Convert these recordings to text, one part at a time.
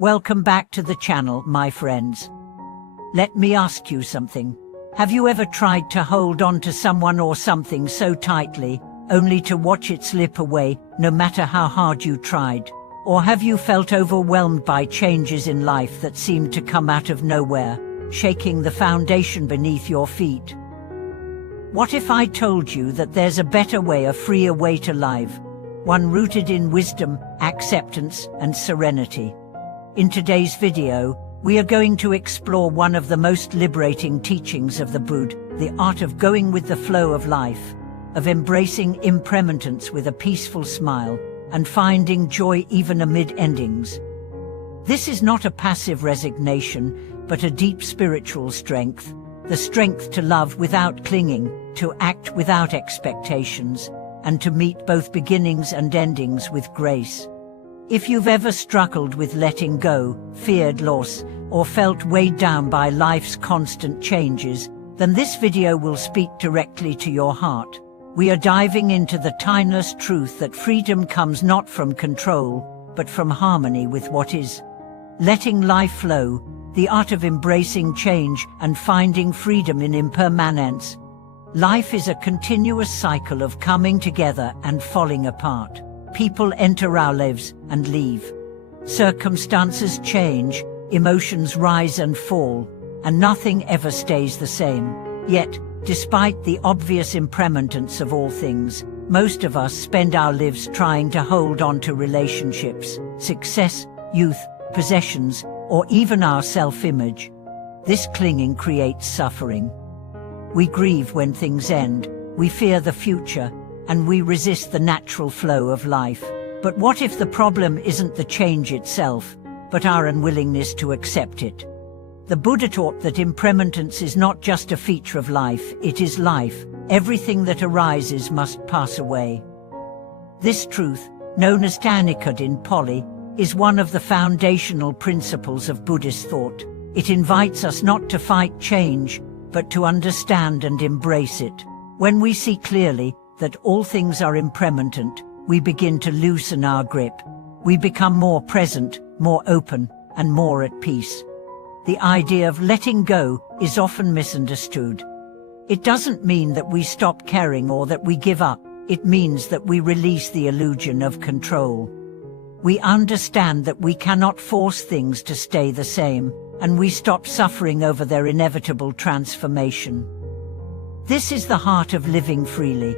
Welcome back to the channel, my friends. Let me ask you something. Have you ever tried to hold on to someone or something so tightly, only to watch it slip away, no matter how hard you tried? Or have you felt overwhelmed by changes in life that seemed to come out of nowhere, shaking the foundation beneath your feet? What if I told you that there's a better way, a freer way to live, one rooted in wisdom, acceptance, and serenity? In today's video, we are going to explore one of the most liberating teachings of the Buddha, the art of going with the flow of life, of embracing impermanence with a peaceful smile, and finding joy even amid endings. This is not a passive resignation, but a deep spiritual strength, the strength to love without clinging, to act without expectations, and to meet both beginnings and endings with grace. If you've ever struggled with letting go, feared loss, or felt weighed down by life's constant changes, then this video will speak directly to your heart. We are diving into the timeless truth that freedom comes not from control, but from harmony with what is. Letting life flow, the art of embracing change and finding freedom in impermanence. Life is a continuous cycle of coming together and falling apart. People enter our lives and leave. Circumstances change, emotions rise and fall, and nothing ever stays the same. Yet, despite the obvious impermanence of all things, most of us spend our lives trying to hold on to relationships, success, youth, possessions, or even our self-image. This clinging creates suffering. We grieve when things end, we fear the future, and we resist the natural flow of life. But what if the problem isn't the change itself, but our unwillingness to accept it? The Buddha taught that impermanence is not just a feature of life, it is life. Everything that arises must pass away. This truth, known as Tanikad in Pali, is one of the foundational principles of Buddhist thought. It invites us not to fight change, but to understand and embrace it. When we see clearly that all things are impermanent, we begin to loosen our grip. We become more present, more open, and more at peace. The idea of letting go is often misunderstood. It doesn't mean that we stop caring or that we give up. It means that we release the illusion of control. We understand that we cannot force things to stay the same, and we stop suffering over their inevitable transformation. This is the heart of living freely.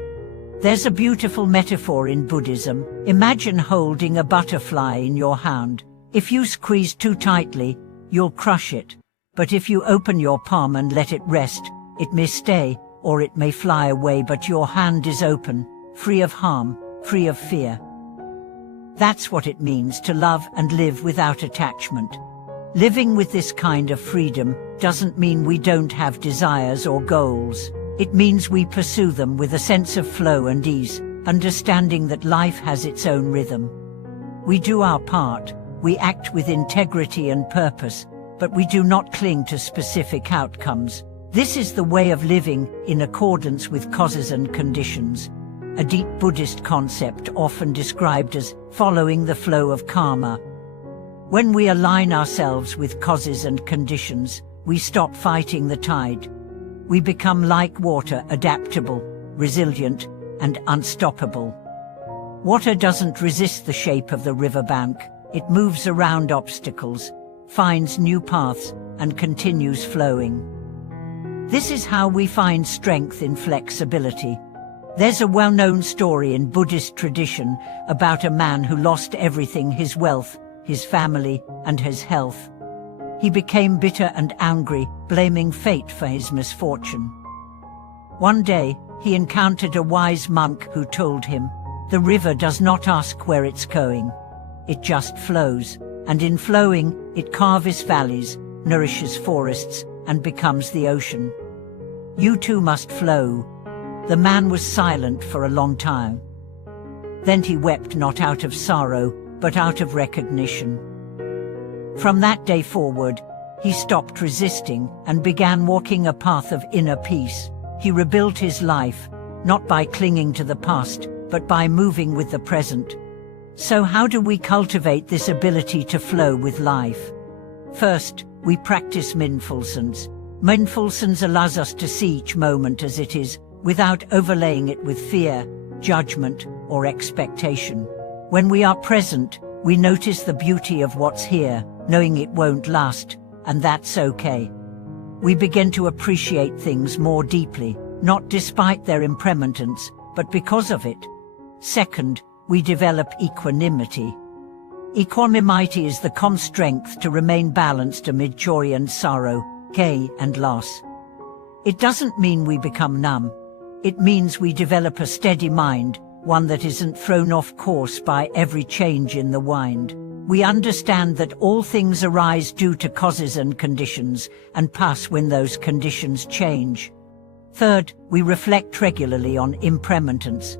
There's a beautiful metaphor in Buddhism. Imagine holding a butterfly in your hand. If you squeeze too tightly, you'll crush it. But if you open your palm and let it rest, it may stay, or it may fly away, but your hand is open, free of harm, free of fear. That's what it means to love and live without attachment. Living with this kind of freedom doesn't mean we don't have desires or goals. It means we pursue them with a sense of flow and ease, understanding that life has its own rhythm. We do our part, we act with integrity and purpose, but we do not cling to specific outcomes. This is the way of living in accordance with causes and conditions, a deep Buddhist concept often described as following the flow of karma. When we align ourselves with causes and conditions, we stop fighting the tide. We become like water, adaptable, resilient, and unstoppable. Water doesn't resist the shape of the riverbank. It moves around obstacles, finds new paths, and continues flowing. This is how we find strength in flexibility. There's a well-known story in Buddhist tradition about a man who lost everything: his wealth, his family, and his health. He became bitter and angry, blaming fate for his misfortune. One day, he encountered a wise monk who told him, "The river does not ask where it's going. It just flows, and in flowing, it carves valleys, nourishes forests, and becomes the ocean. You too must flow." The man was silent for a long time. Then he wept, not out of sorrow, but out of recognition. From that day forward, he stopped resisting and began walking a path of inner peace. He rebuilt his life, not by clinging to the past, but by moving with the present. So how do we cultivate this ability to flow with life? First, we practice mindfulness. Mindfulness allows us to see each moment as it is, without overlaying it with fear, judgment, or expectation. When we are present, we notice the beauty of what's here, knowing it won't last, and that's okay. We begin to appreciate things more deeply, not despite their impermanence, but because of it. Second, we develop equanimity. Equanimity is the calm strength to remain balanced amid joy and sorrow, gain and loss. It doesn't mean we become numb. It means we develop a steady mind, one that isn't thrown off course by every change in the wind. We understand that all things arise due to causes and conditions, and pass when those conditions change. Third, we reflect regularly on impermanence.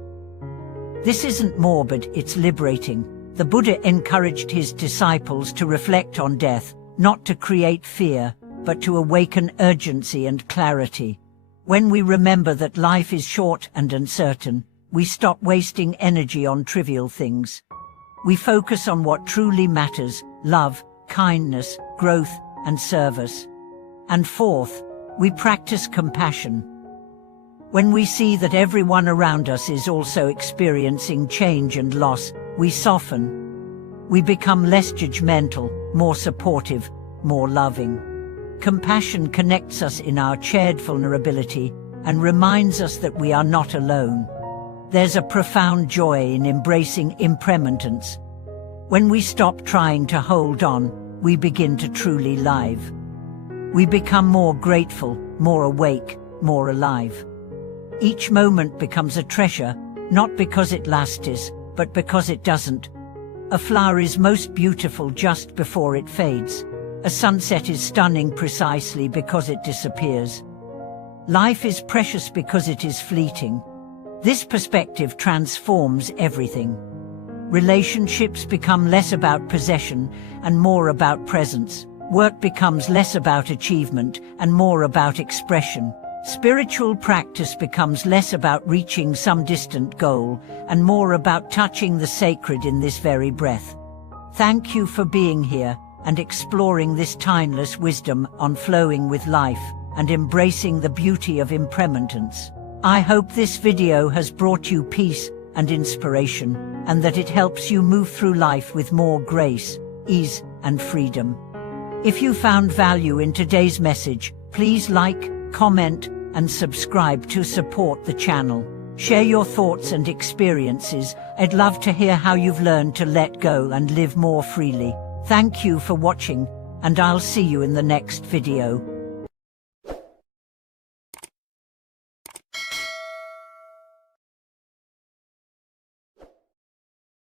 This isn't morbid, it's liberating. The Buddha encouraged his disciples to reflect on death, not to create fear, but to awaken urgency and clarity. When we remember that life is short and uncertain, we stop wasting energy on trivial things. We focus on what truly matters: love, kindness, growth, and service. And fourth, we practice compassion. When we see that everyone around us is also experiencing change and loss, we soften. We become less judgmental, more supportive, more loving. Compassion connects us in our shared vulnerability and reminds us that we are not alone. There's a profound joy in embracing impermanence. When we stop trying to hold on, we begin to truly live. We become more grateful, more awake, more alive. Each moment becomes a treasure, not because it lasts, but because it doesn't. A flower is most beautiful just before it fades. A sunset is stunning precisely because it disappears. Life is precious because it is fleeting. This perspective transforms everything. Relationships become less about possession and more about presence. Work becomes less about achievement and more about expression. Spiritual practice becomes less about reaching some distant goal and more about touching the sacred in this very breath. Thank you for being here and exploring this timeless wisdom on flowing with life and embracing the beauty of impermanence. I hope this video has brought you peace and inspiration, and that it helps you move through life with more grace, ease, and freedom. If you found value in today's message, please like, comment, and subscribe to support the channel. Share your thoughts and experiences. I'd love to hear how you've learned to let go and live more freely. Thank you for watching, and I'll see you in the next video.